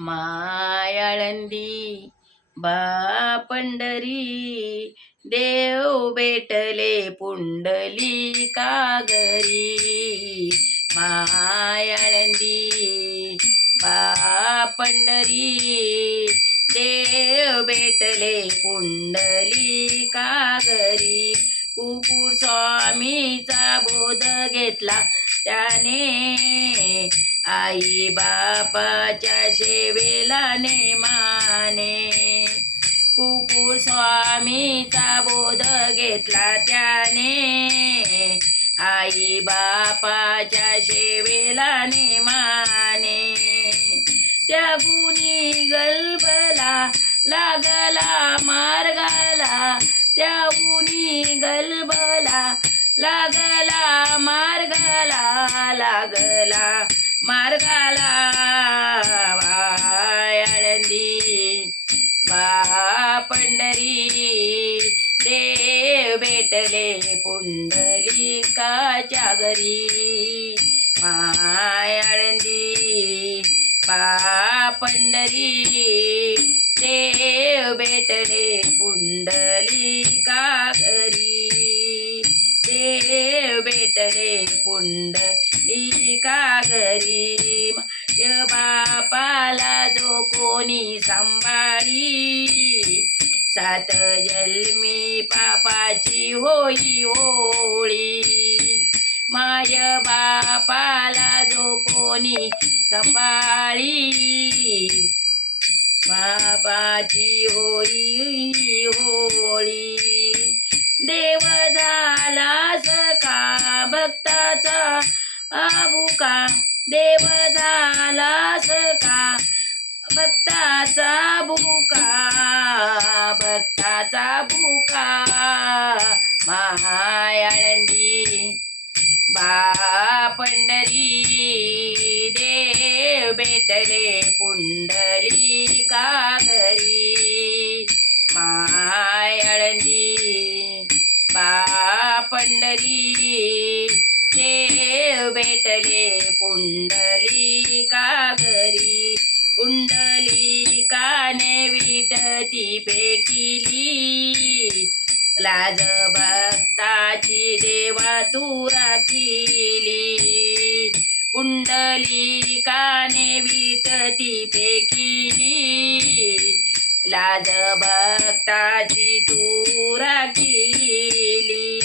मायाळंदी बा पंढरी देव बेटले पुंडली कागरी. मायाळंदी बा पंढरी देव बेटले पुंडली कागरी. कुकुर स्वामीचा बोध घेतला त्याने. आई बापाच्या शेवेला नेमाने. कुकुर स्वामीचा बोध घेतला त्याने. आई बापाच्या शेवेला नेमाने. त्या गुणी गलबला लागला मार्गाला. त्या उनी गलबला लागला मार्गाला आळंदी बा पंढरी देव भेटले पुंडलिकाच्या घरी. मायाळंदी बा पंढरी देव भेटले पुंडलिका घरी. भेटले पुंडलिका घरी य बापाला जो कोणी सांभाळी सात जन्मी पापाची होई होळी माय बापाला जो कोणी सांभाळी बापाची होई होळी देव झा भक्ताचा आबुका देव झाला सका भक्ताचा बुका भक्ताचा बुका महायाळंदी बा पंढरी देव भेटले पुंडली कागरी मायाळंदी भेटले पुंडली घरी पुंडलिकाने विटती पेकिली लाज भक्ताची देवा तू राखिली. पुंडलिकाने विटती पेकिली लाज भक्ताची तू राखिली.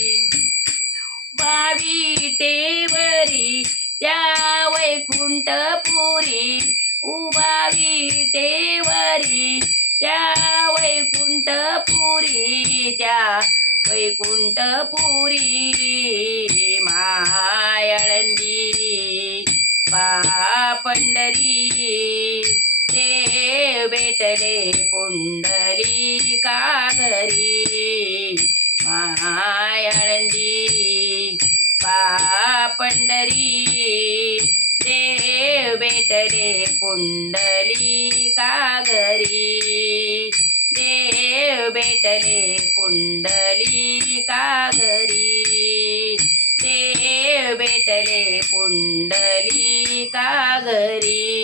बाविटेवरी त्या वैकुंठपुरी उभा विटेवरी त्या वैकुंठपुरी त्या वैकुंठपुरी मायाळंदी बा पंढरी ते भेटले पुंडली कागरी. माय पंढरी. देव भेटले पुंडली घरी देव भेटले पुंडली घरी देव भेटले पुंडली घरी